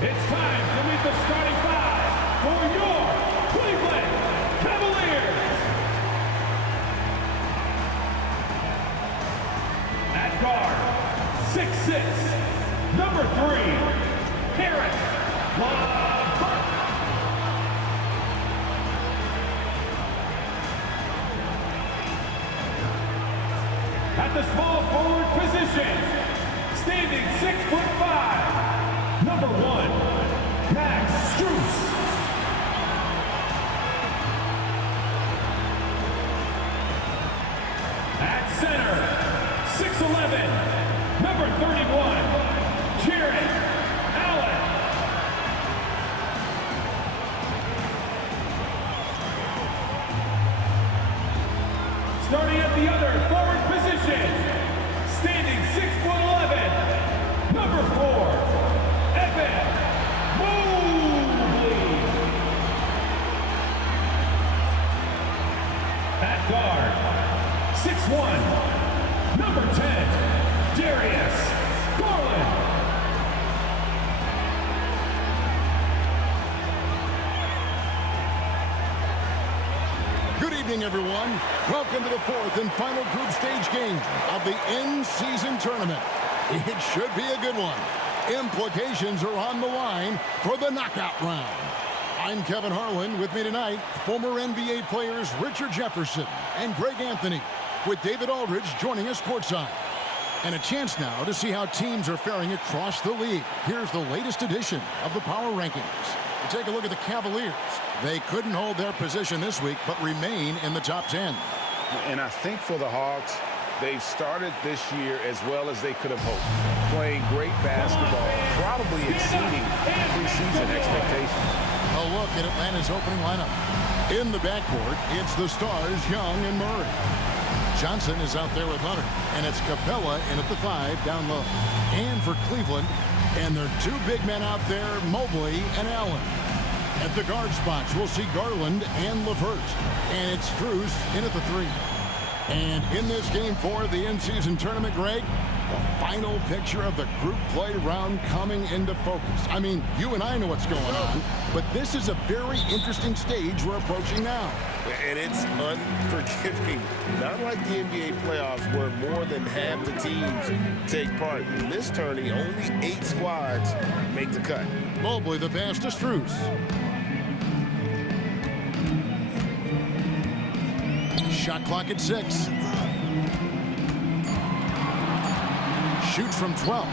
It's time to meet the starting five for your Cleveland Cavaliers. At guard, 6'6", number 3, Caris LeVert. At the small forward position, standing 6'5", number 1, Max Strus. At center, 6'11", number 31, Jarrett Allen. Starting at the other forward position, standing 6'11", number 4, Evan Mobley. At guard, 6'1", number 10, Darius Garland. Good evening, everyone. Welcome to the fourth and final group stage game of the in-season tournament. It should be a good one. Implications are on the line for the knockout round. I'm Kevin Harlan. With me tonight, former NBA players Richard Jefferson and Greg Anthony, with David Aldridge joining us courtside. And a chance now to see how teams are faring across the league. Here's the latest edition of the Power Rankings. We take a look at the Cavaliers. They couldn't hold their position this week, but remain in the top 10. And I think for the Hawks, they've started this year as well as they could have hoped. Playing great basketball, probably exceeding preseason expectations. A look at Atlanta's opening lineup. In the backcourt, it's the stars Young and Murray. Johnson is out there with Hunter, and it's Capella in at the 5 down low. And for Cleveland, and their two big men out there, Mobley and Allen. At the guard spots, we'll see Garland and LeVert. And it's Strus in at the 3. And in this game 4 of the in-season tournament, Greg, the final picture of the group play round coming into focus. I mean, you and I know what's going on, but this is a very interesting stage we're approaching now. And it's unforgiving. Not like the NBA playoffs where more than half the teams take part. In this tourney, only 8 squads make the cut. Mobley the pass to Strus. Shot clock at 6. Shoots from 12.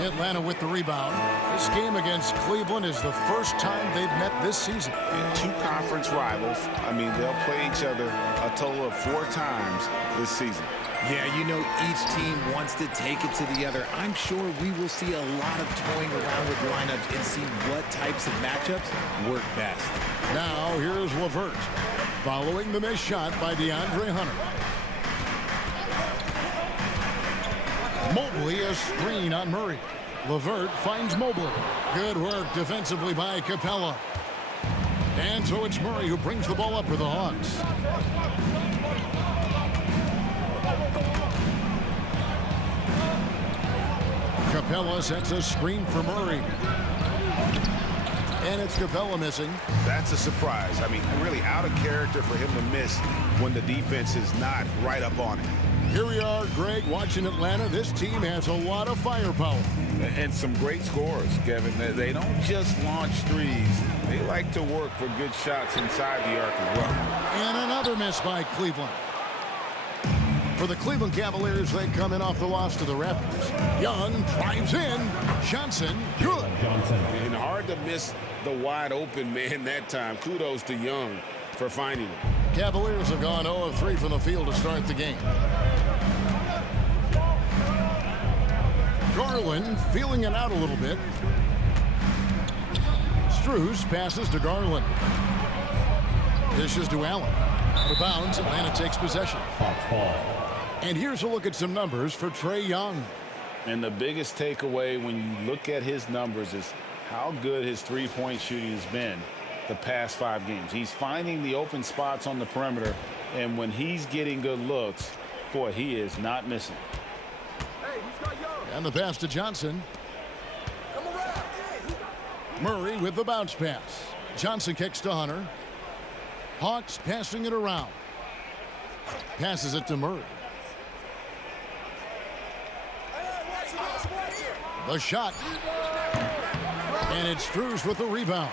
Atlanta with the rebound. This game against Cleveland is the first time they've met this season. And 2 conference rivals. I mean, they'll play each other a total of 4 times this season. Yeah, you know, each team wants to take it to the other. I'm sure we will see a lot of toying around with lineups and see what types of matchups work best. Now, here's LeVert, following the missed shot by DeAndre Hunter. Mobley a screen on Murray. LeVert finds Mobley. Good work defensively by Capella. And so it's Murray who brings the ball up for the Hawks. Capella sets a screen for Murray. And it's Capella missing. That's a surprise. I mean, really out of character for him to miss when the defense is not right up on it. Here we are, Greg, watching Atlanta. This team has a lot of firepower. And some great scores, Kevin. They don't just launch threes. They like to work for good shots inside the arc as well. And another miss by Cleveland. For the Cleveland Cavaliers, they come in off the loss to the Raptors. Young drives in. Johnson, good. And hard to miss the wide open man that time. Kudos to Young for finding him. Cavaliers have gone 0 of 3 from the field to start the game. Garland feeling it out a little bit. Strus passes to Garland. Dishes to Allen. Out of bounds, Atlanta takes possession. And here's a look at some numbers for Trae Young. And the biggest takeaway when you look at his numbers is how good his three-point shooting has been the past 5 games. He's finding the open spots on the perimeter, and when he's getting good looks, boy, he is not missing. And the pass to Johnson. Murray with the bounce pass. Johnson kicks to Hunter. Hawks passing it around. Passes it to Murray. The shot. And it's Strus with the rebound.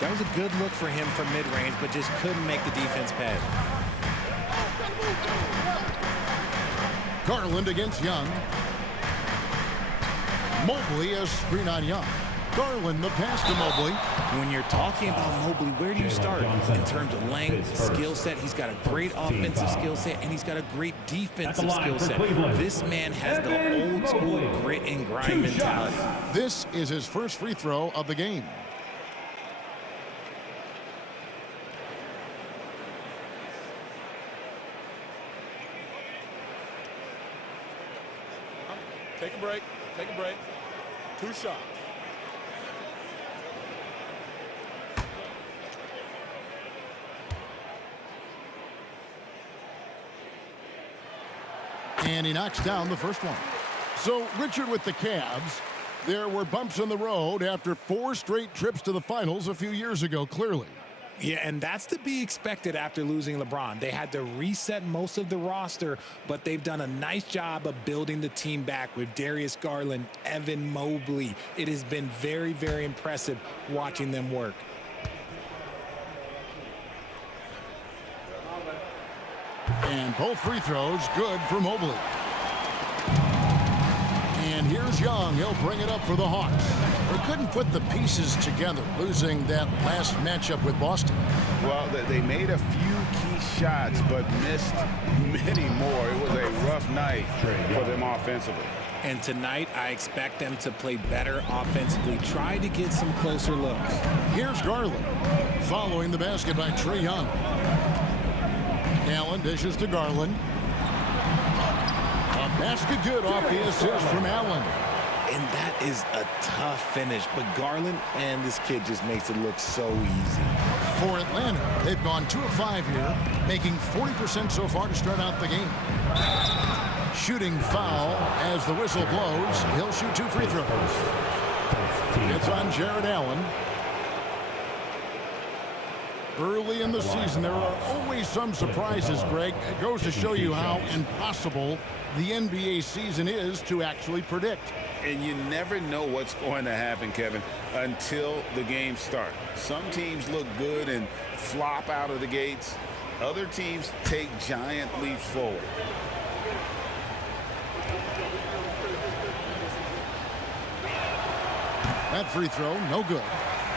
That was a good look for him from mid-range, but just couldn't make the defense pay. Garland against Young. Mobley a screen on Young. Garland the pass to Mobley. When you're talking about Mobley, where do you start? In terms of length, skill set, he's got a great offensive skill set, and he's got a great defensive skill set. This man has the old school grit and grind mentality. This is his first free throw of the game. Take a break. Take a break. 2 shots. And he knocks down the first one. So, Richard, with the Cavs, there were bumps in the road after 4 straight trips to the finals a few years ago, clearly. Yeah, and that's to be expected after losing LeBron. They had to reset most of the roster, but they've done a nice job of building the team back with Darius Garland, Evan Mobley. It has been very, very impressive watching them work. And both free throws good for Mobley. And here's Young. He'll bring it up for the Hawks. They couldn't put the pieces together, losing that last matchup with Boston. Well, they made a few key shots, but missed many more. It was a rough night for them offensively. And tonight, I expect them to play better offensively. Try to get some closer looks. Here's Garland. Following the basket by Trae Young. Allen dishes to Garland. A basket good off the assist from Allen. And that is a tough finish, but Garland and this kid just makes it look so easy. For Atlanta, they've gone 2 of 5 here, making 40% so far to start out the game. Shooting foul as the whistle blows. He'll shoot 2 free throws. It's on Jared Allen. Early in the season, there are always some surprises, Greg. It goes to show you how impossible the NBA season is to actually predict. And you never know what's going to happen, Kevin, until the games start. Some teams look good and flop out of the gates. Other teams take giant leaps forward. That free throw, no good.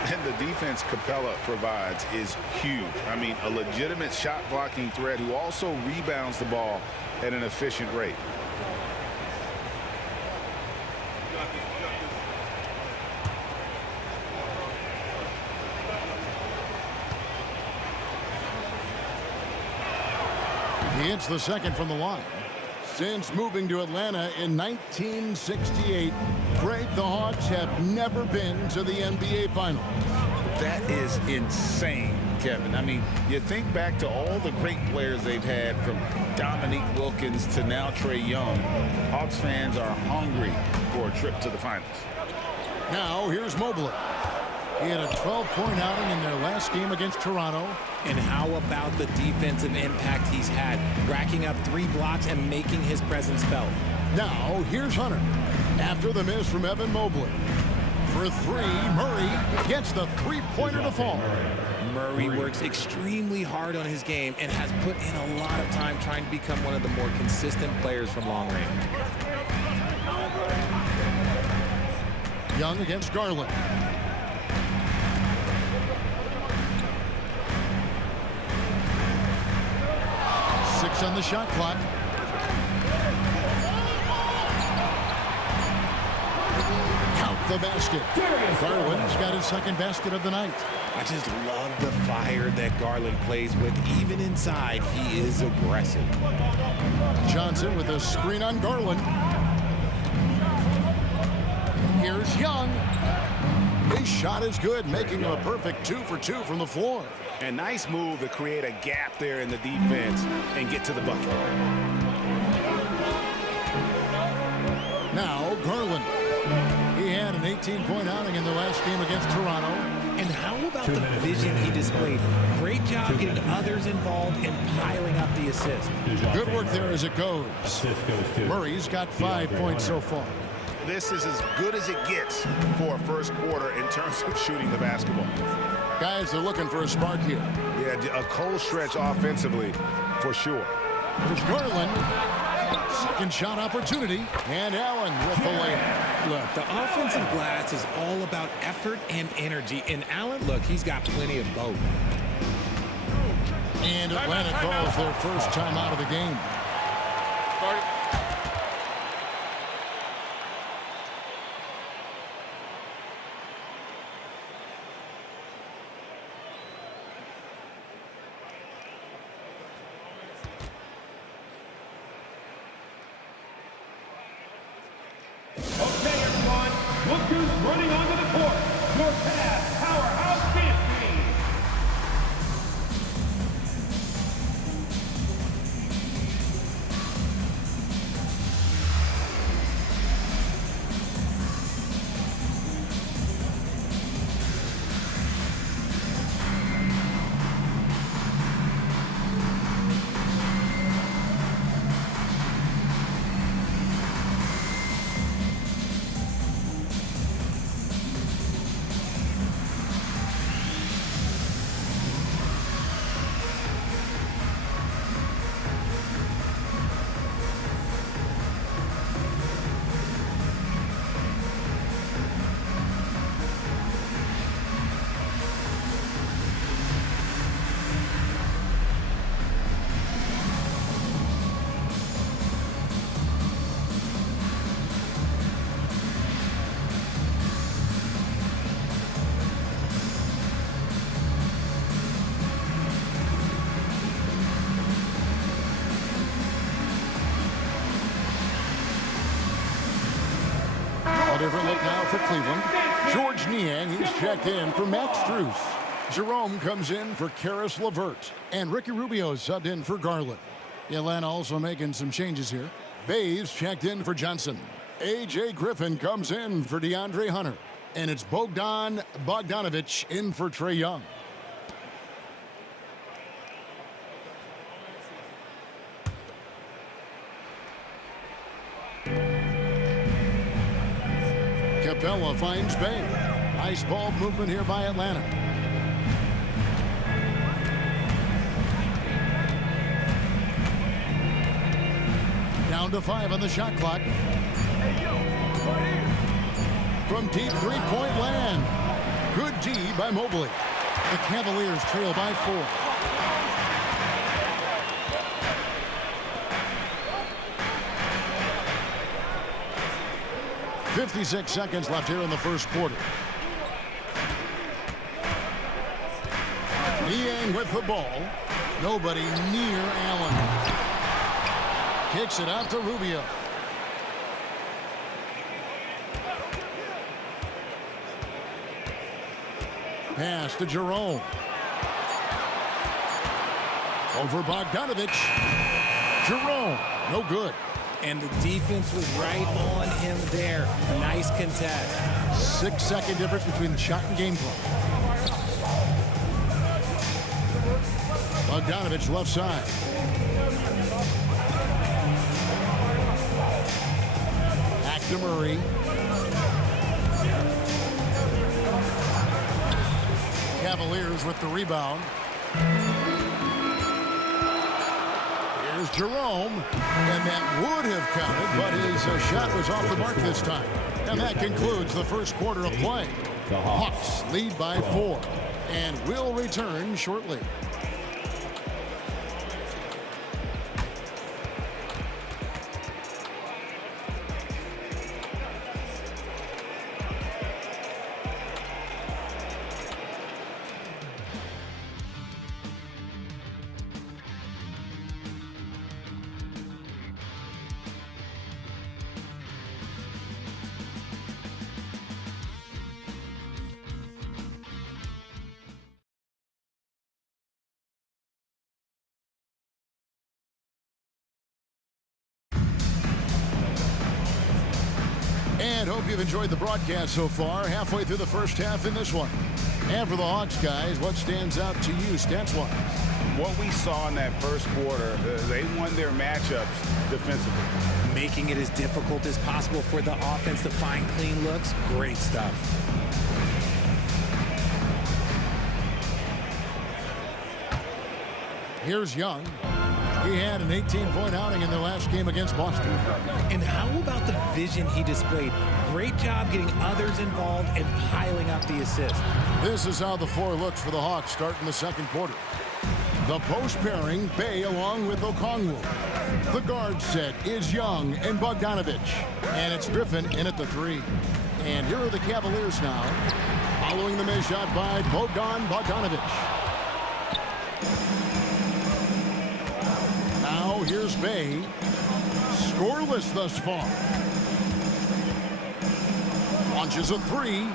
And the defense Capella provides is huge. I mean, a legitimate shot blocking threat who also rebounds the ball at an efficient rate. He hits the second from the line. Since moving to Atlanta in 1968, Greg, the Hawks have never been to the NBA Finals. That is insane, Kevin. I mean, you think back to all the great players they've had, from Dominique Wilkins to now Trae Young. Hawks fans are hungry for a trip to the finals. Now, here's Mobley. He had a 12-point outing in their last game against Toronto. And how about the defensive impact he's had, racking up 3 blocks and making his presence felt. Now, here's Hunter. After the miss from Evan Mobley. For 3, Murray gets the 3-pointer to fall. Murray works extremely hard on his game and has put in a lot of time trying to become one of the more consistent players from long range. Young against Garland. On the shot clock. Count the basket. Garland's got his second basket of the night. I just love the fire that Garland plays with. Even inside, he is aggressive. Johnson with a screen on Garland. Here's Young. His shot is good, making him a perfect 2 for 2 from the floor. A nice move to create a gap there in the defense and get to the bucket. Now Garland. He had an 15-point outing in the last game against Toronto. And how about the vision he displayed? Great job getting others involved and piling up the assist. Good work there as it goes. Murray's got 5 points so far. This is as good as it gets for a first quarter in terms of shooting the basketball. Guys are looking for a spark here. Yeah, a cold stretch offensively for sure. There's Garland. Second shot opportunity. And Allen with the layup. Look, the offensive glass is all about effort and energy. And Allen, look, he's got plenty of both. And Atlanta calls their first time out of the game. Okay, everyone. Look who's running onto the court. Your past powerhouse dance team. A different look now for Cleveland. George Niang, he's checked in for Max Strus. Jerome comes in for Karis LeVert. And Ricky Rubio subbed in for Garland. Atlanta also making some changes here. Bays checked in for Johnson. A.J. Griffin comes in for DeAndre Hunter. And it's Bogdan Bogdanovic in for Trae Young. Capella finds Bay. Nice ball movement here by Atlanta. Down to 5 on the shot clock. From deep three-point land. Good D by Mobley. The Cavaliers trail by 4. .56 seconds left here in the first quarter. Niang with the ball. Nobody near Allen. Kicks it out to Rubio. Pass to Jerome. Over Bogdanovic. Jerome, no good. And the defense was right on him there. Nice contest. 6-second difference between the shot and game clock. Bogdanovic left side. Back to Murray. Cavaliers with the rebound. Here's Jerome, and that would have counted, but his shot was off the mark this time. And that concludes the first quarter of play. The Hawks lead by 4 and will return shortly. Hope you've enjoyed the broadcast so far. Halfway through the first half in this one. And for the Hawks, guys, what stands out to you stats-wise? What we saw in that first quarter, they won their matchups defensively. Making it as difficult as possible for the offense to find clean looks. Great stuff. Here's Young. He had an 18-point outing in their last game against Boston. And how about the vision he displayed? Great job getting others involved and piling up the assists. This is how the floor looks for the Hawks starting the second quarter. The post pairing, Bey along with Okongwu. The guard set is Young and Bogdanovic. And it's Griffin in at the 3. And here are the Cavaliers now, following the missed shot by Bogdanovic. Now here's Bey, scoreless thus far. Launches a 3.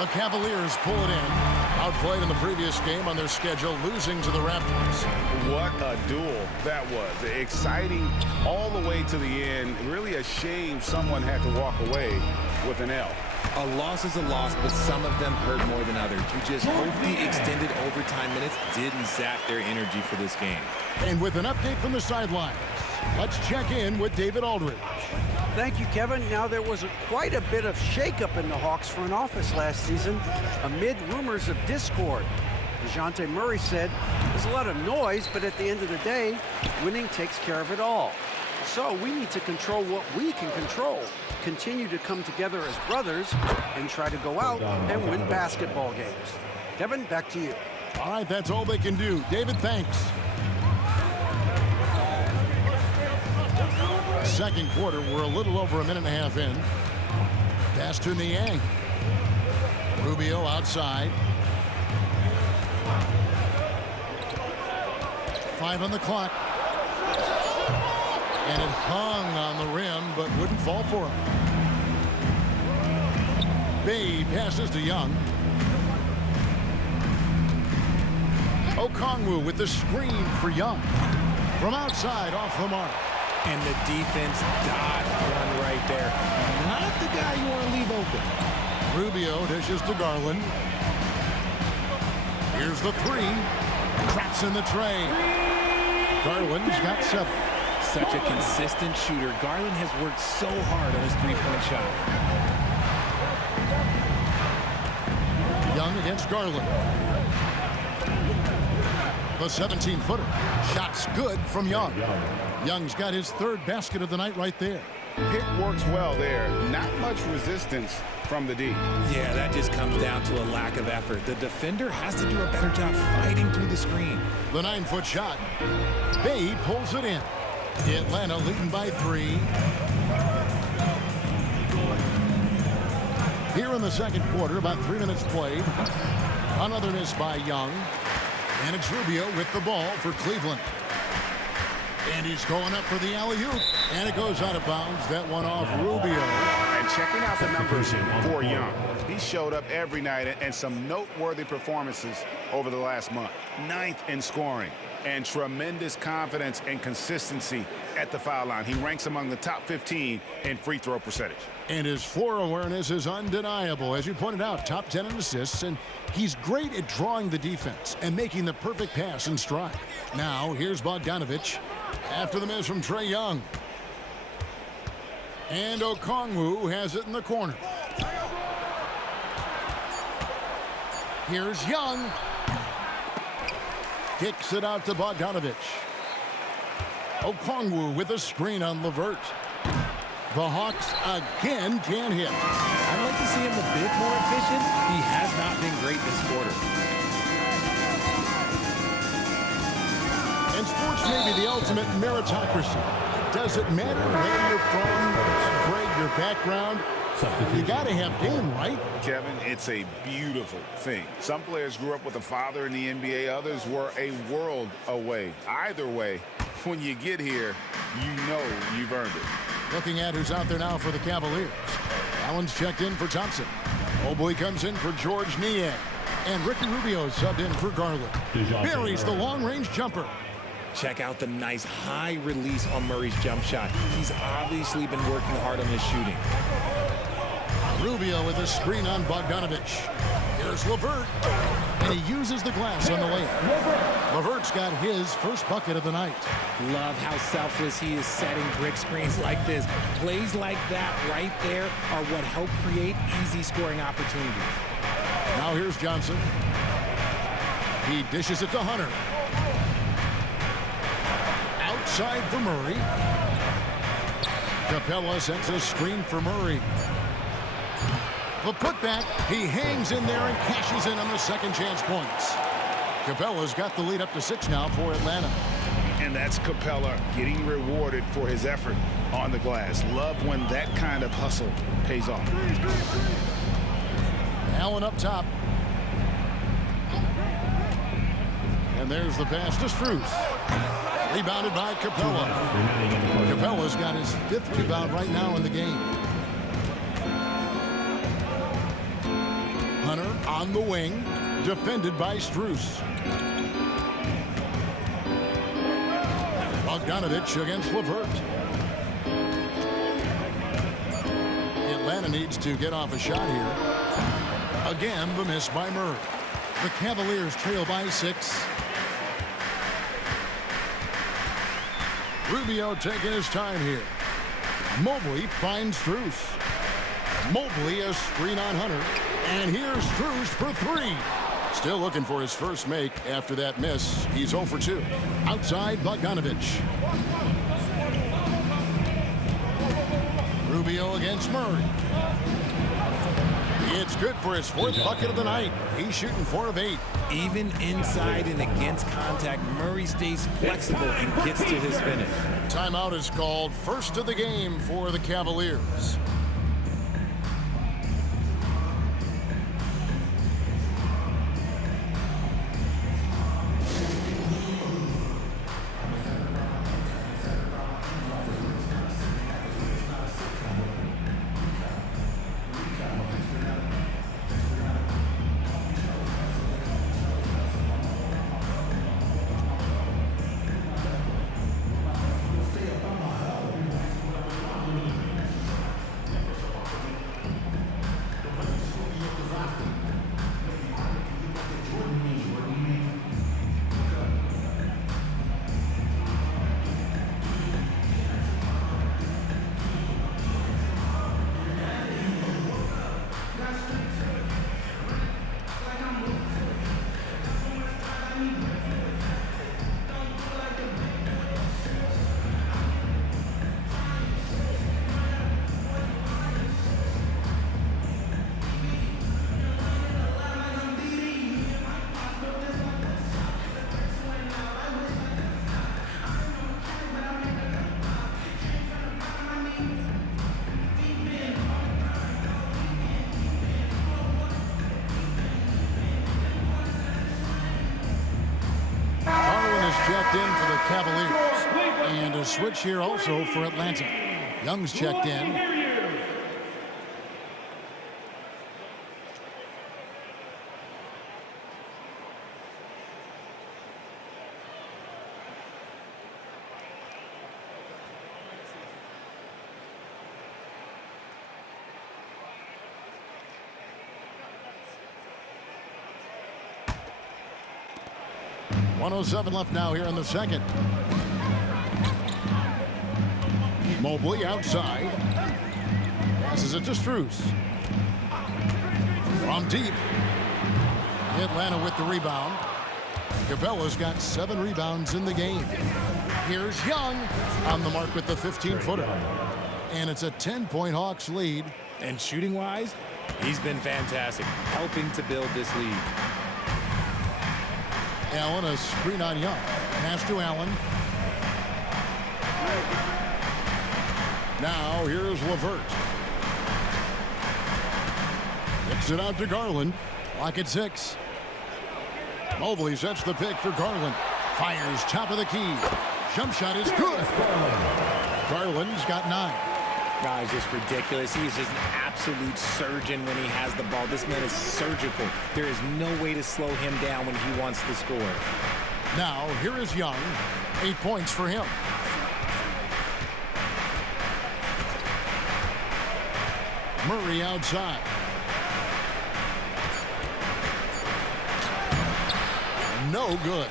The Cavaliers pull it in. Outplayed in the previous game on their schedule, losing to the Raptors. What a duel that was. Exciting all the way to the end. Really a shame someone had to walk away with an L. A loss is a loss, but some of them hurt more than others. You just hope the extended overtime minutes didn't zap their energy for this game. And with an update from the sidelines, let's check in with David Aldridge. Thank you, Kevin. Now, there was quite a bit of shakeup in the Hawks front office last season amid rumors of discord. DeJounte Murray said, there's a lot of noise, but at the end of the day, winning takes care of it all. So we need to control what we can control, continue to come together as brothers, and try to go out and win basketball games. Kevin, back to you. All right, that's all they can do. David, thanks. Second quarter, we're a little over a minute and a half in. Pass to Niang. Rubio outside. 5 on the clock. And it hung on the rim, but wouldn't fall for him. Bey passes to Young. Okongwu with the screen for Young. From outside, off the mark. And the defense dodged one right there. Not the guy you want to leave open. Rubio dishes to Garland. Here's the 3. Traps in the tray. Garland's got 7. Such a consistent shooter. Garland has worked so hard on his three-point shot. Young against Garland. The 17-footer. Shot's good from Young. Young's got his 3rd basket of the night right there. Pick works well there. Not much resistance from the D. Yeah, that just comes down to a lack of effort. The defender has to do a better job fighting through the screen. The 9-foot shot. Bey pulls it in. Atlanta leading by 3. Here in the second quarter, about 3 minutes played. Another miss by Young. And it's Rubio with the ball for Cleveland. And he's going up for the alley-oop. And it goes out of bounds. That one off Rubio. And checking out the numbers for Young. He showed up every night and some noteworthy performances over the last month. 9th in scoring and tremendous confidence and consistency at the foul line. He ranks among the top 15 in free throw percentage. And his floor awareness is undeniable. As you pointed out, top 10 in assists, and he's great at drawing the defense and making the perfect pass in stride. Now, here's Bogdanovic after the miss from Trae Young. And Okongwu has it in the corner. Here's Young. Kicks it out to Bogdanovic. Okongwu with a screen on LeVert. The Hawks again can't hit. I'd like to see him a bit more efficient. He has not been great this quarter. And sports may be the ultimate meritocracy. Does it matter where you're from, grade, your background? You got to have game, right? Kevin, it's a beautiful thing. Some players grew up with a father in the NBA. Others were a world away. Either way, when you get here, you know you've earned it. Looking at who's out there now for the Cavaliers. Allen's checked in for Thompson. Mobley comes in for George Niang. And Ricky Rubio subbed in for Garland. Buries the long-range jumper. Check out the nice high release on Murray's jump shot. He's obviously been working hard on his shooting. Rubio with a screen on Bogdanovich. Here's LeVert, and he uses the glass on the layup. LeVert's got his first bucket of the night. Love how selfless he is setting brick screens like this. Plays like that right there are what help create easy scoring opportunities. Now here's Johnson. He dishes it to Hunter. Outside for Murray. Capella sends a screen for Murray. The putback, he hangs in there and cashes in on the second chance points. Capella's got the lead up to 6 now for Atlanta. And that's Capella getting rewarded for his effort on the glass. Love when that kind of hustle pays off. Allen up top. And there's the pass to Strus. Rebounded by Capella. Capella's got his 5th rebound right now in the game. Hunter on the wing, defended by Strus. Bogdanovich against LeVert. Atlanta needs to get off a shot here. Again, the miss by Murray. The Cavaliers trail by 6. Rubio taking his time here. Mobley finds Strus. Mobley a screen on Hunter. And here's Strus for 3. Still looking for his first make after that miss. He's 0 for 2. Outside Bogdanovich. Rubio against Murray. It's good for his 4th bucket of the night. He's shooting 4 of 8. Even inside and against contact, Murray stays flexible and gets to his finish. Timeout is called. First of the game for the Cavaliers. Checked in for the Cavaliers. And a switch here also for Atlanta. Young's checked in. .107 left now here in the second. Mobley outside. Passes it to Strus. From deep. Atlanta with the rebound. Capella's got 7 rebounds in the game. Here's Young on the mark with the 15-footer. And it's a 10-point Hawks lead. And shooting-wise, he's been fantastic, helping to build this lead. Allen, a screen on Young. Pass to Allen. Now here's LeVert. Kicks it out to Garland. Clock at 6. Mobley sets the pick for Garland. Fires top of the key. Jump shot is good. Garland's got 9. Guys, just ridiculous. He's just an absolute surgeon when he has the ball. This man is surgical. There is no way to slow him down when he wants to score. Now, here is Young. 8 points for him. Murray outside. No good.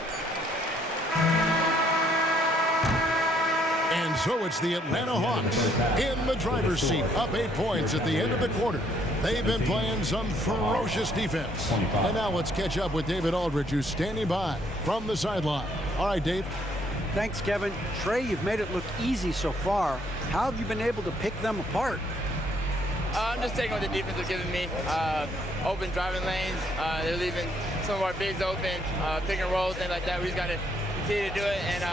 And so it's the Atlanta Hawks in the driver's seat, up 8 points at the end of the quarter. They've been playing some ferocious defense. And now let's catch up with David Aldridge, who's standing by from the sideline. All right, Dave. Thanks, Kevin. Trey, you've made it look easy so far. How have you been able to pick them apart? I'm just taking what the defense is giving me. Open driving lanes. They're leaving some of our bigs open, pick and rolls, things like that. We just got to continue to do it and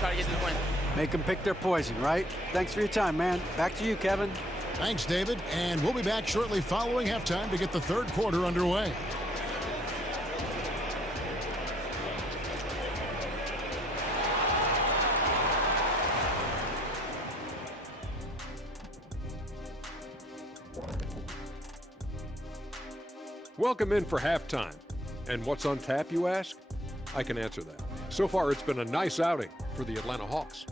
try to get to the win. Make them pick their poison, right? Thanks for your time, man. Back to you, Kevin. Thanks, David. And we'll be back shortly following halftime to get the third quarter underway. Welcome in for halftime. And what's on tap, you ask? I can answer that. So far, it's been a nice outing for the Atlanta Hawks.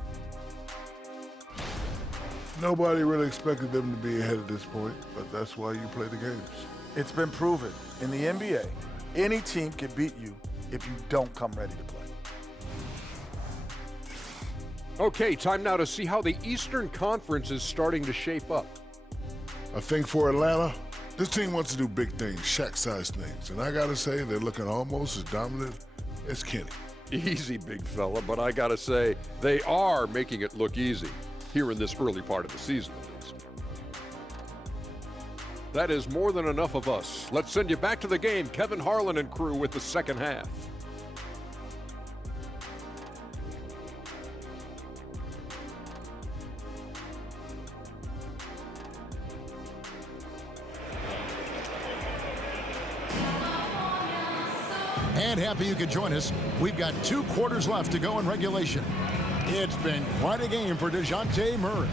Nobody really expected them to be ahead at this point, but that's why you play the games. It's been proven in the NBA, any team can beat you if you don't come ready to play. Okay, time now to see how the Eastern Conference is starting to shape up. I think for Atlanta, this team wants to do big things, Shaq-sized things, and I gotta say they're looking almost as dominant as Kenny. Easy, big fella, but I gotta say, they are making it look easy, here in this early part of the season at least. That is more than enough of us. Let's send you back to the game, Kevin Harlan and crew with the second half. And happy you could join us. We've got 2 quarters left to go in regulation. It's been quite a game for DeJounte Murray.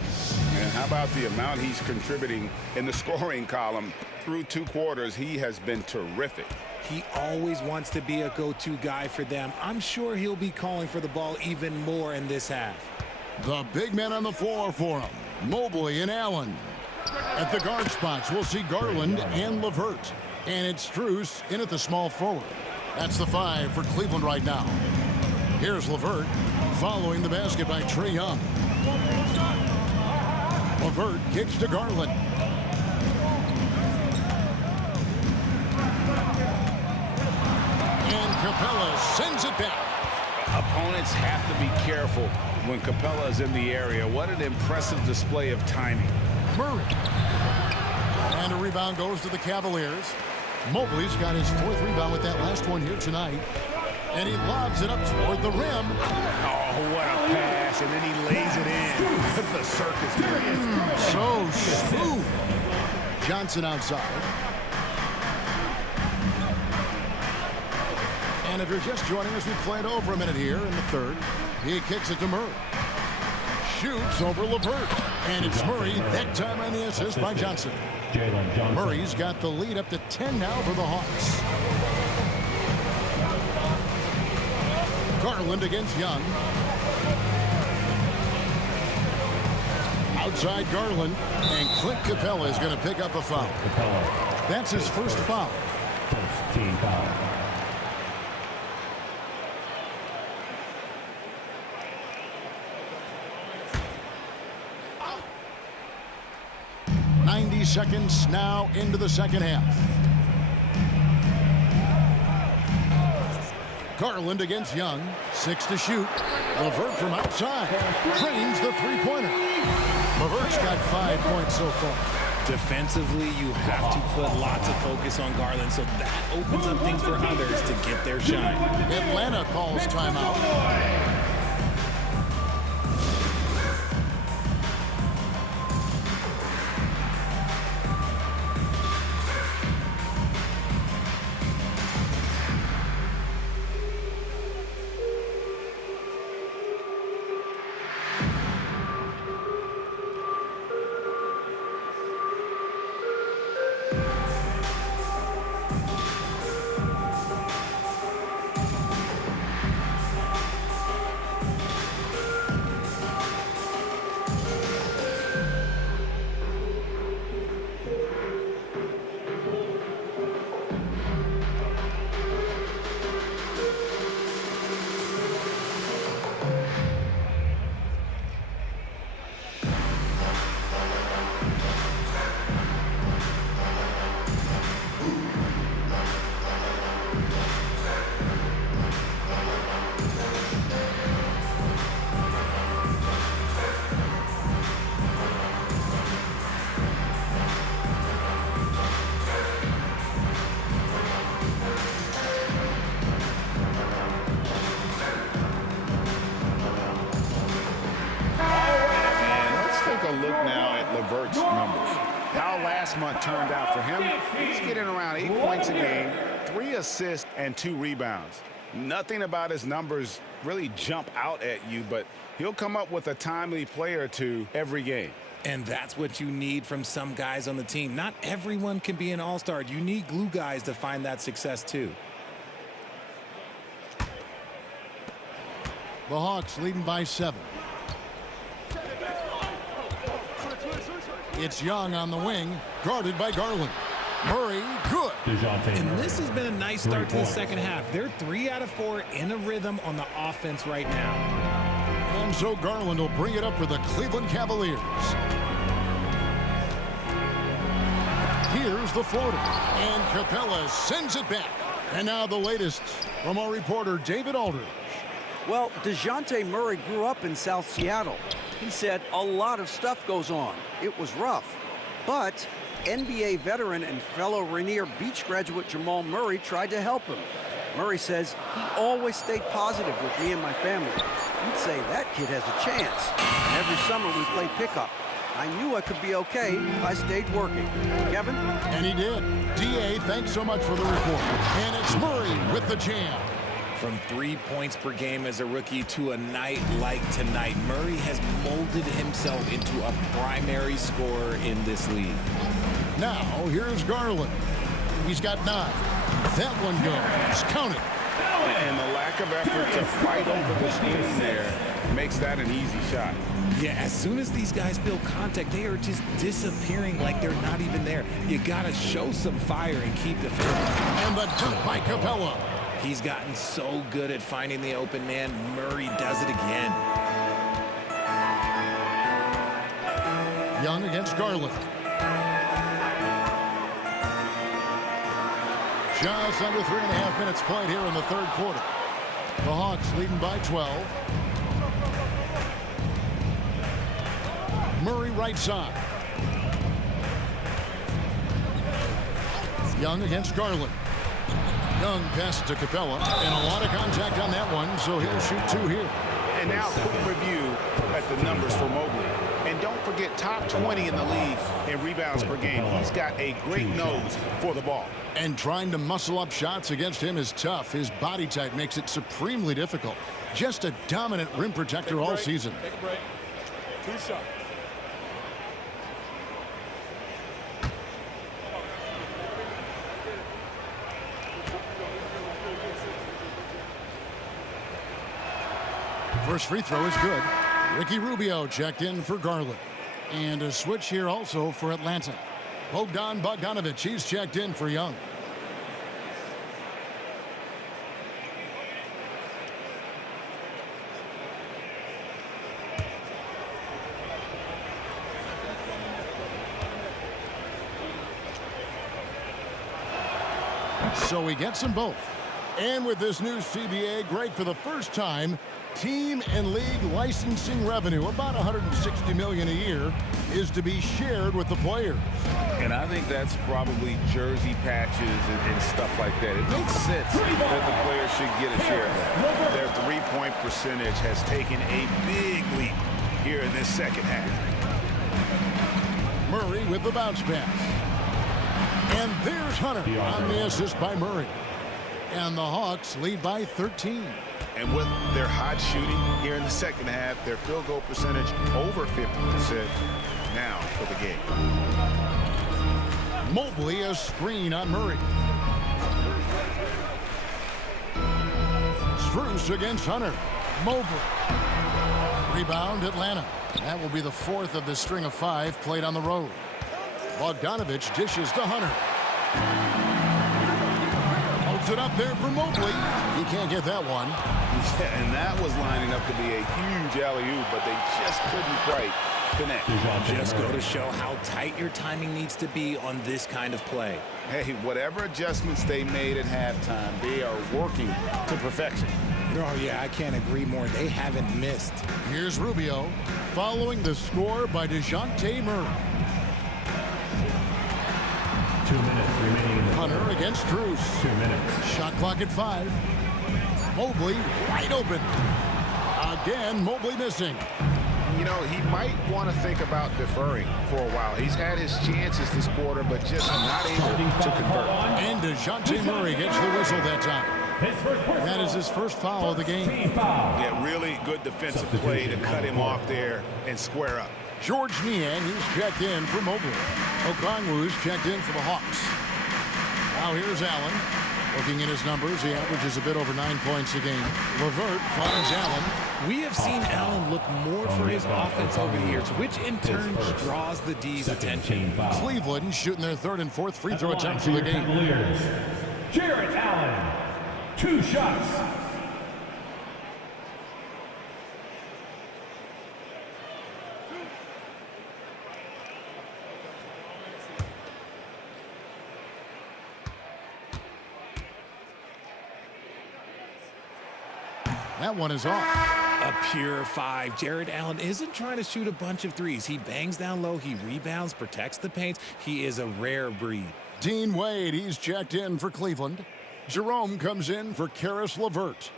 And how about the amount he's contributing in the scoring column through 2 quarters? He has been terrific. He always wants to be a go-to guy for them. I'm sure he'll be calling for the ball even more in this half. The big men on the floor for him, Mobley and Allen. At the guard spots, we'll see Garland and LeVert. And it's Strus in at the small forward. That's the 5 for Cleveland right now. Here's LeVert following the basket by Trae Young. LeVert kicks to Garland. And Capella sends it back. Opponents have to be careful when Capella is in the area. What an impressive display of timing. Murray. And a rebound goes to the Cavaliers. Mobley's got his 4th rebound with that last one here tonight. And he lobs it up toward the rim. Oh, what a pass. And then he lays it in. The circus. So smooth. Johnson outside. And if you're just joining us, we played over a minute here in the third. He kicks it to Murray. Shoots over LeVert. And it's Murray, that time on the assist by Johnson. Murray's got the lead up to 10 now for the Hawks. Garland against Young. Outside Garland. And Clint Capella is going to pick up a foul. That's his first foul. First team foul. 90 seconds now into the second half. Garland against Young. 6 to shoot. LeVert from outside. Drains the 3-pointer. LeVert's got 5 points so far. Defensively, you have to put lots of focus on Garland, so that opens up things for others to get their shine. Atlanta calls timeout. talent turned out for him. He's getting around 8 points a game, 3 assists, and 2 rebounds. Nothing about his numbers really jump out at you, but he'll come up with a timely play or two every game. And that's what you need from some guys on the team. Not everyone can be an all-star. You need glue guys to find that success too. The Hawks leading by 7. It's Young on the wing, guarded by Garland. Murray, good. And this has been a nice start to the second half. They're 3 out of 4 in a rhythm on the offense right now. And so Garland will bring it up for the Cleveland Cavaliers. Here's the floater. And Capella sends it back. And now the latest from our reporter, David Aldridge. Well, DeJounte Murray grew up in South Seattle. He said a lot of stuff goes on. It was rough. But NBA veteran and fellow Rainier Beach graduate Jamal Murray tried to help him. Murray says he always stayed positive with me and my family. He'd say that kid has a chance. And every summer we play pickup. I knew I could be okay if I stayed working. Kevin? And he did. D.A., thanks so much for the report. And it's Murray with the jam. From 3 points per game as a rookie to a night like tonight, Murray has molded himself into a primary scorer in this league. Now, here's Garland. He's got 9. That one goes. Count it. And the lack of effort to fight over the screen there makes that an easy shot. Yeah, as soon as these guys feel contact, they are just disappearing like they're not even there. You got to show some fire and keep defending. And the dunk by Capella. He's gotten so good at finding the open man. Murray does it again. Young against Garland. Just under 3.5 minutes played here in the third quarter. The Hawks leading by 12. Murray right side. Young against Garland. Young passes to Capella, and a lot of contact on that one, so he'll shoot 2 here. And now a quick review at the numbers for Mobley. And don't forget, top 20 in the league in rebounds per game. He's got a great nose for the ball. And trying to muscle up shots against him is tough. His body type makes it supremely difficult. Just a dominant rim protector all season. Take a break. 2 shots. First free throw is good. Ricky Rubio checked in for Garland. And a switch here also for Atlanta. Bogdan Bogdanovic, he's checked in for Young. So he gets them both. And with this new CBA, Greg, for the first time, team and league licensing revenue, about $160 million a year, is to be shared with the players. And I think that's probably jersey patches and stuff like that. It makes sense that the players should get a share of that. Their three-point percentage has taken a big leap here in this second half. Murray with the bounce pass. And there's Hunter on the assist by Murray. And the Hawks lead by 13. And with their hot shooting here in the second half, their field goal percentage over 50% now for the game. Mobley a screen on Murray. Strus against Hunter. Mobley. Rebound Atlanta. That will be the 4th of the string of 5 played on the road. Bogdanovic dishes to Hunter. Holds it up there for Mobley. He can't get that one. Yeah, and that was lining up to be a huge alley-oop, but they just couldn't quite connect. Just go to show how tight your timing needs to be on this kind of play. Hey, whatever adjustments they made at halftime, they are working to perfection. Oh, yeah, I can't agree more. They haven't missed. Here's Rubio following the score by DeJounte Murray. 2 minutes remaining. Hunter against Strus. 2 minutes. Shot clock at 5. Mobley wide open. Again, Mobley missing. you know, he might want to think about deferring for a while. He's had his chances this quarter, but just not able to convert. And DeJounte Murray gets the whistle that time. That is his first foul of the game. Yeah, really good defensive play to cut him off there and square up. George Niang, he's checked in for Mobley. Okongwu's checked in for the Hawks. Now here's Allen. Looking at his numbers, he averages a bit over 9 points a game. LeVert finds Allen. We have seen Allen look more for his offense over the years, which in turn draws the D's attention. Cleveland shooting their third and fourth free throw attempts of the game. Jarrett Allen, 2 shots. That one is off. A pure 5. Jarrett Allen isn't trying to shoot a bunch of threes. He bangs down low, he rebounds, protects the paint. He is a rare breed. Dean Wade, he's checked in for Cleveland. Jerome comes in for Karis LeVert.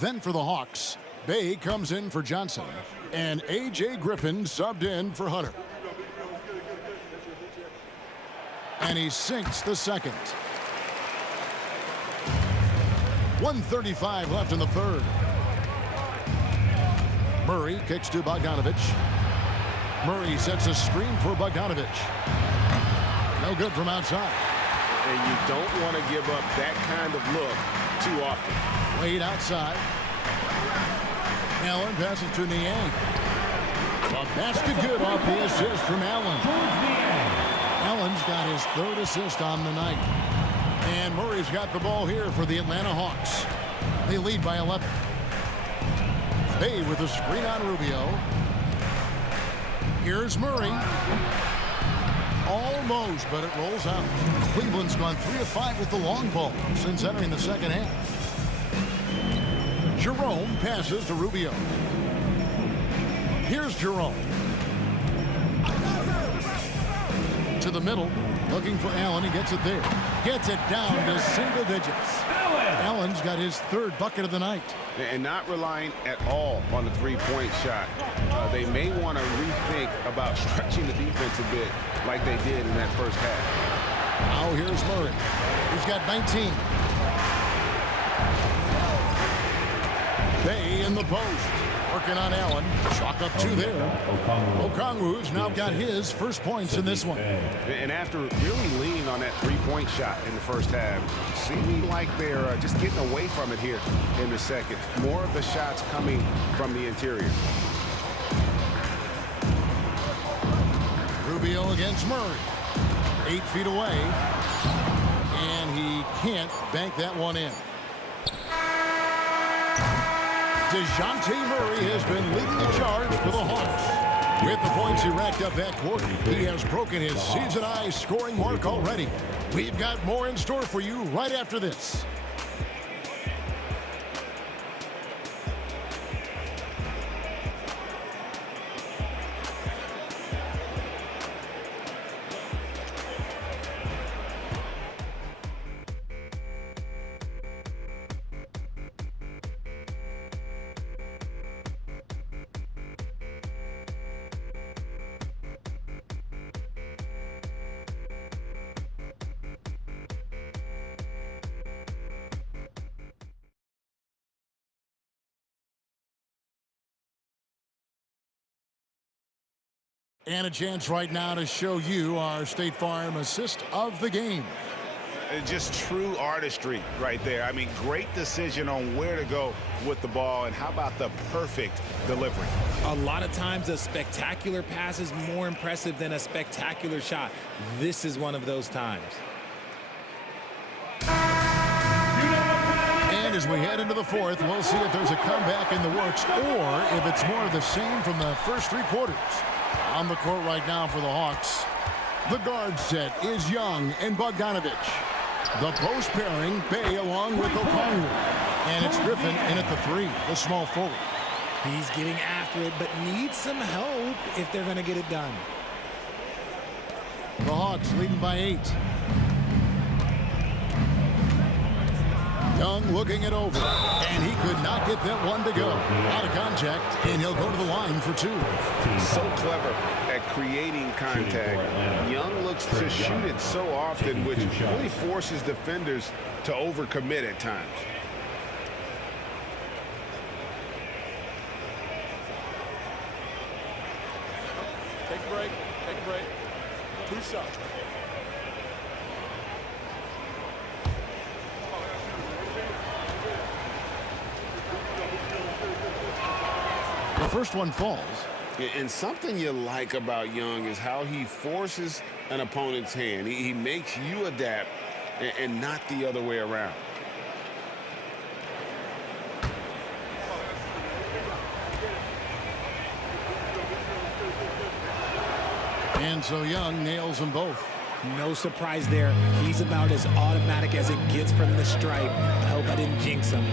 Then for the Hawks, Bay comes in for Johnson. And A.J. Griffin subbed in for Hunter. And he sinks the second. 1:35 left in the third. Murray kicks to Bogdanovich. Murray sets a screen for Bogdanovich. No good from outside. And you don't want to give up that kind of look too often. Wade outside. Allen passes to Niang. A basket good off the assist from Allen. Allen's got his third assist on the night. And Murray's got the ball here for the Atlanta Hawks. They lead by 11. Bay with a screen on Rubio. Here's Murray. Almost, but it rolls out. Cleveland's gone 3 of 5 with the long ball since entering the second half. Jerome passes to Rubio. Here's Jerome. To the middle, looking for Allen. He gets it there. Gets it down to single digits. Allen's got his third bucket of the night. And not relying at all on the three-point shot. They may want to rethink about stretching the defense a bit like they did in that first half. Now here's Murray. He's got 19. Bay in the post. Working on Allen. Chalk up 2 there. Okongwu's now got his first points in this one. And after really leaning on that three-point shot in the first half, seeming like they're just getting away from it here in the second. More of the shots coming from the interior. Rubio against Murray. 8 feet away. And he can't bank that one in. DeJounte Murray has been leading the charge for the Hawks. With the points he racked up that quarter, he has broken his season-high scoring mark already. We've got more in store for you right after this. And a chance right now to show you our State Farm assist of the game. Just true artistry right there. I mean, great decision on where to go with the ball, and how about the perfect delivery? A lot of times a spectacular pass is more impressive than a spectacular shot. This is one of those times. And as we head into the fourth, we'll see if there's a comeback in the works or if it's more of the same from the first 3 quarters. On the court right now for the Hawks. The guard set is Young and Bogdanovich. The post pairing, Bay along with Okongwu. And it's Griffin in at the 3, the small forward. He's getting after it, but needs some help if they're going to get it done. The Hawks leading by 8. Young looking it over, and he could not get that one to go. Out of contact, and he'll go to the line for 2. So clever at creating contact. Young looks to shoot it so often, which really forces defenders to overcommit at times. Take a break. Take a break. 2 shots. The first one falls. And something you like about Young is how he forces an opponent's hand. He makes you adapt and not the other way around. And so Young nails them both. No surprise there. He's about as automatic as it gets from the stripe. I hope I didn't jinx him.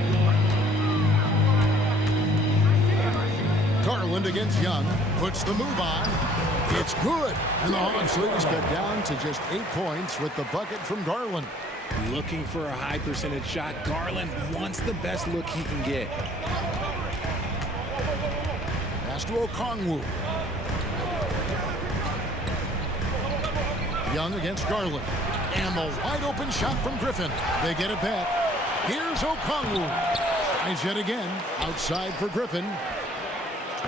Garland against Young. Puts the move on. It's good. And the Hawks lead cut down to just 8 points with the bucket from Garland. Looking for a high percentage shot. Garland wants the best look he can get. Pass to Okongwu. Young against Garland. And the wide open shot from Griffin. They get it back. Here's Okongwu. Tries yet again. Outside for Griffin.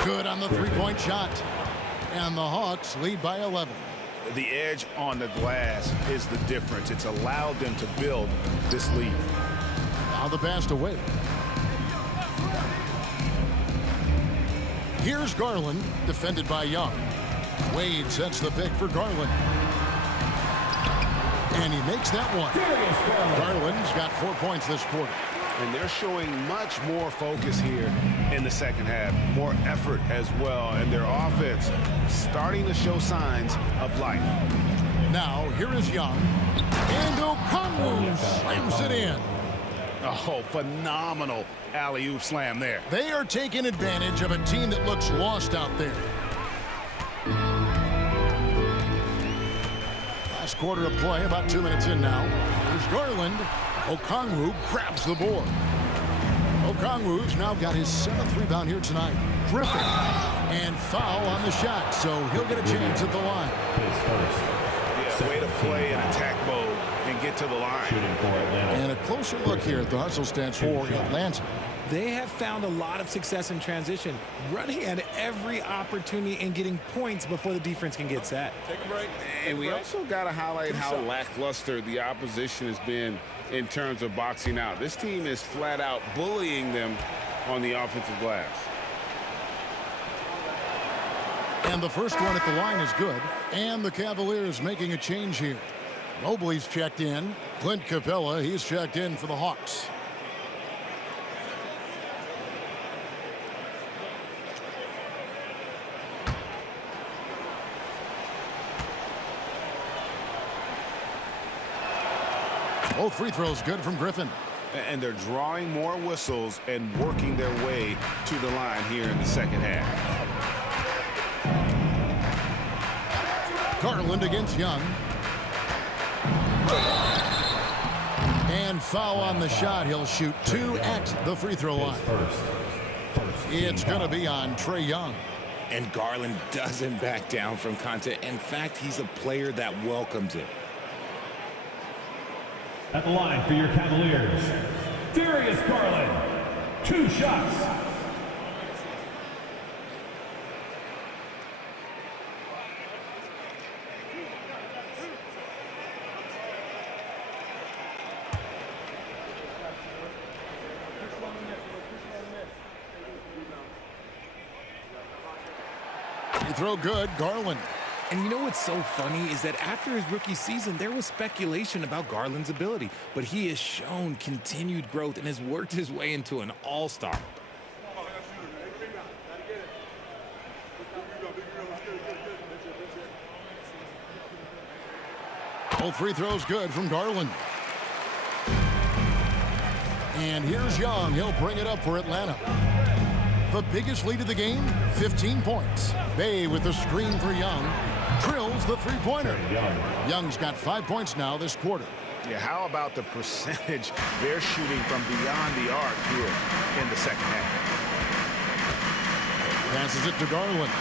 Good on the three-point shot. And the Hawks lead by 11. The edge on the glass is the difference. It's allowed them to build this lead. Now the pass to Wade. Here's Garland, defended by Young. Wade sets the pick for Garland. And he makes that one. Garland's got 4 points this quarter. And they're showing much more focus here in the second half. More effort as well. And their offense starting to show signs of life. Now, here is Young. And Okongwu slams it in. Oh, phenomenal alley-oop slam there. They are taking advantage of a team that looks lost out there. Last quarter of play, about 2 minutes in now. Here's Garland. Okongwu grabs the board. Okongwu's now got his 7th rebound here tonight. Griffin. And foul on the shot, so he'll get a chance at the line. Yeah, way to play in attack mode and get to the line. And a closer look here at the hustle stats for Atlanta. They have found a lot of success in transition, running at every opportunity and getting points before the defense can get set. Take a break. And we also got to highlight how lackluster the opposition has been in terms of boxing out. This team is flat out bullying them on the offensive glass. And the first one at the line is good. And the Cavaliers making a change here. Mobley's checked in. Clint Capella, he's checked in for the Hawks. Both free throws good from Griffin. And they're drawing more whistles and working their way to the line here in the second half. Garland against Young. And foul on the shot. He'll shoot 2 at the free throw line. It's going to be on Trae Young. And Garland doesn't back down from contact. In fact, he's a player that welcomes it. At the line for your Cavaliers, Darius Garland, 2 shots. Free throw good, Garland. And you know what's so funny is that after his rookie season, there was speculation about Garland's ability, but he has shown continued growth and has worked his way into an all-star. Both free throws good from Garland. And here's Young. He'll bring it up for Atlanta. The biggest lead of the game, 15 points. Bay with the screen for Young. Drills the three-pointer. Young's got 5 points now this quarter. Yeah, how about the percentage they're shooting from beyond the arc here in the second half? Passes it to Garland.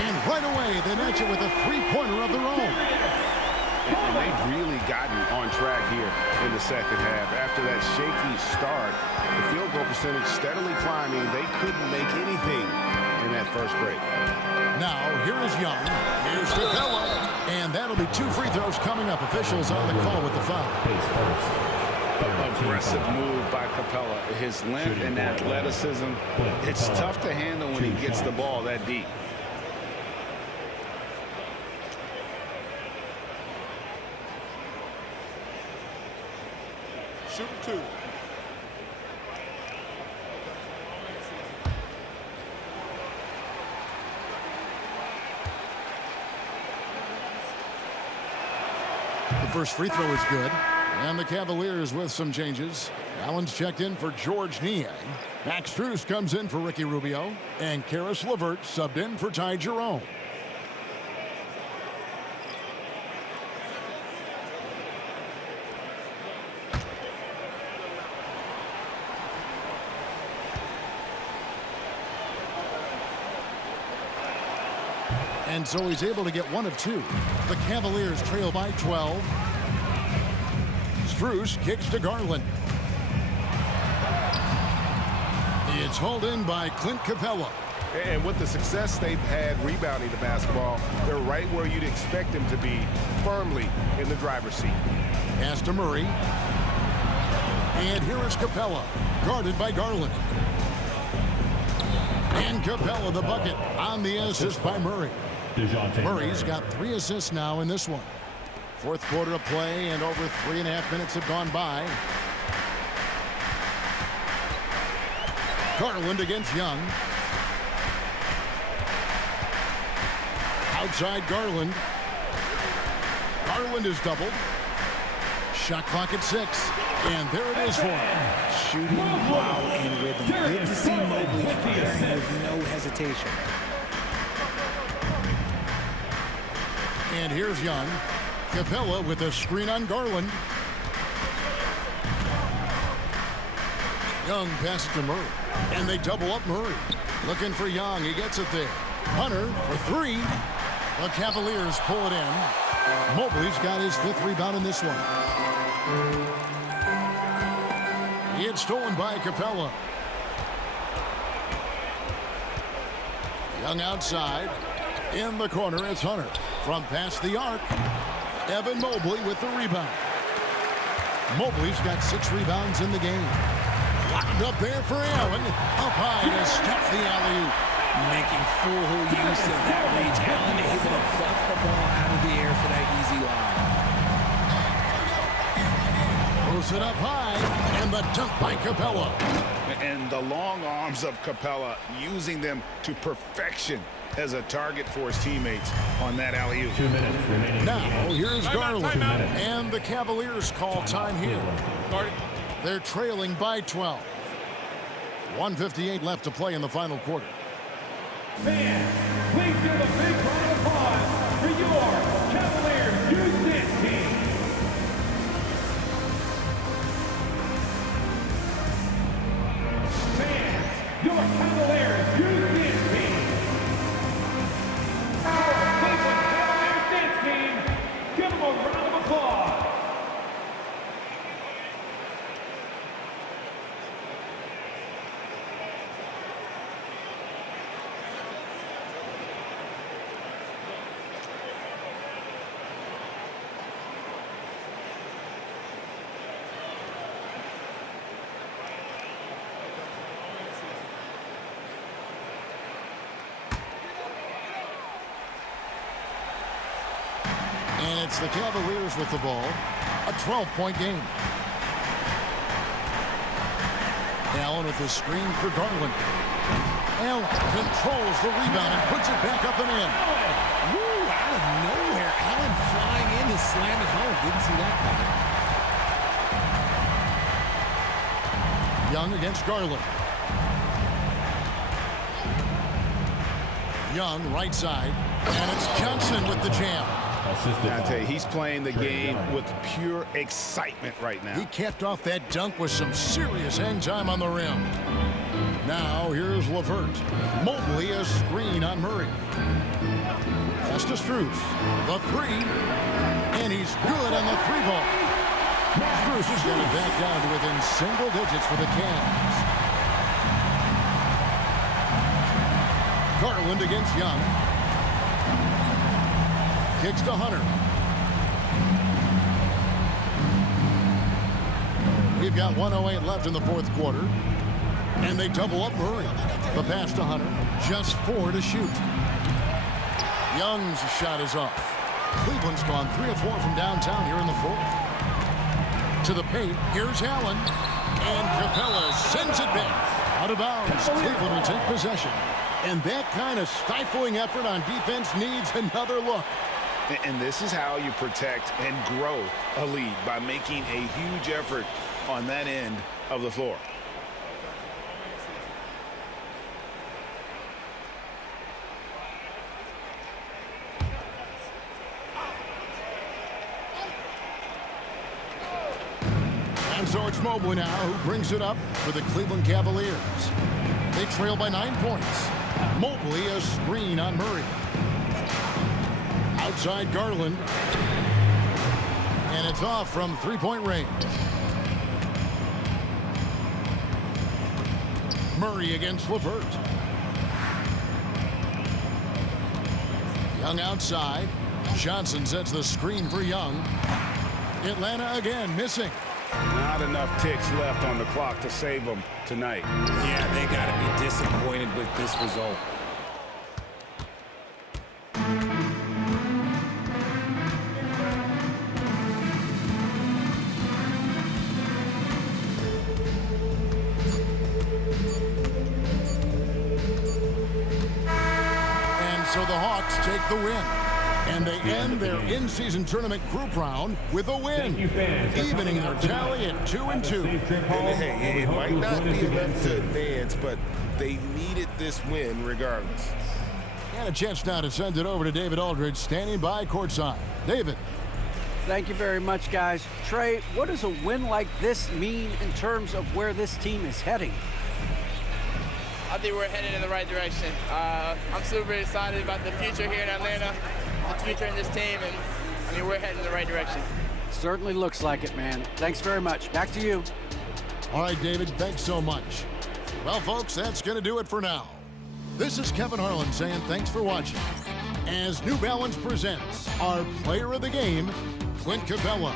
And right away, they match it with a three-pointer of their own. And they've really gotten on track here in the second half. After that shaky start, the field goal percentage steadily climbing. They couldn't make anything in that first break. Now, here is Young. Here's Capella. And that'll be 2 free throws coming up. Officials on the call with the foul. Aggressive move by Capella. His length and athleticism, it's tough to handle when he gets the ball that deep. Shoot 2. The first free throw is good. And the Cavaliers with some changes. Allen's checked in for George Niang. Max Strus comes in for Ricky Rubio. And Karis LeVert subbed in for Ty Jerome. And so he's able to get 1 of 2. The Cavaliers trail by 12. Strus kicks to Garland. It's hauled in by Clint Capella. And with the success they've had rebounding the basketball, they're right where you'd expect them to be, firmly in the driver's seat. Pass to Murray. And here is Capella, guarded by Garland. And Capella the bucket on the assist by Murray. Murray's got 3 assists now in this one. Fourth quarter of play, and over 3.5 minutes have gone by. Garland against Young. Outside Garland. Garland is doubled. Shot clock at 6. And there it is for him. Shooting while in rhythm. Good to see Mobley firing with no hesitation. And here's Young. Capella with a screen on Garland. Young passes to Murray. And they double up Murray. Looking for Young. He gets it there. Hunter for 3. The Cavaliers pull it in. Mobley's got his 5th rebound in this one. It's stolen by Capella. Young outside. In the corner, it's Hunter. From past the arc, Evan Mobley with the rebound. Mobley's got 6 rebounds in the game. Wound up there for Allen. Up high to stuff the alley-oop. Making full use of that reach. Allen able to buff the ball out of the air for that easy lob. Throws it up high, and the dunk by Capella. And the long arms of Capella, using them to perfection as a target for his teammates on that alley-oop. 2 minutes remaining. Now, here's Garland. Timeout. And the Cavaliers call time here. They're trailing by 12. 1:58 left to play in the final quarter. Fans, please give a big round of applause for your Cavaliers Youth Dance Team. Fans, your Cavaliers Youth Dance Team. Our Cleveland Cavaliers Dance Team. Give them a round of applause. And it's the Cavaliers with the ball. A 12-point game. Allen with the screen for Garland. Allen controls the rebound and puts it back up and in. Woo, out of nowhere. Allen flying in to slam it home. Didn't see that coming. Young against Garland. Young right side. And it's Johnson with the jam. I tell you, he's playing the game with pure excitement right now. He capped off that dunk with some serious hang time on the rim. Now here's LeVert. Mobley a screen on Murray. Pass to Strus. The three. And he's good on the three ball. Strus has got it back down to within single digits for the Cavs. Garland against Young. Kicks to Hunter. We've got 1:08 left in the fourth quarter. And they double up Murray. The pass to Hunter. Just 4 to shoot. Young's shot is off. Cleveland's gone 3 of 4 from downtown here in the fourth. To the paint. Here's Allen. And Capella sends it back. Out of bounds. Cleveland will take possession. And that kind of stifling effort on defense needs another look. And this is how you protect and grow a lead, by making a huge effort on that end of the floor. And so it's Mobley now who brings it up for the Cleveland Cavaliers. They trail by 9 points. Mobley a screen on Murray. Outside Garland. And it's off from three-point range. Murray against LeVert. Young outside. Johnson sets the screen for Young. Atlanta again missing. Not enough ticks left on the clock to save them tonight. Yeah, they got to be disappointed with this result. And so the Hawks take the win. And they end their in-season tournament group round with a win, evening their tally at 2-2. And hey, it might not be enough to advance, but they needed this win regardless. And a chance now to send it over to David Aldridge, standing by courtside. David. Thank you very much, guys. Trey, what does a win like this mean in terms of where this team is heading? I think we're headed in the right direction. I'm super excited about the future here in Atlanta, the future in this team, and I mean, we're heading in the right direction. Certainly looks like it, man. Thanks very much. Back to you. All right, David, thanks so much. Well, folks, that's going to do it for now. This is Kevin Harlan saying thanks for watching. As New Balance presents our player of the game, Clint Capella.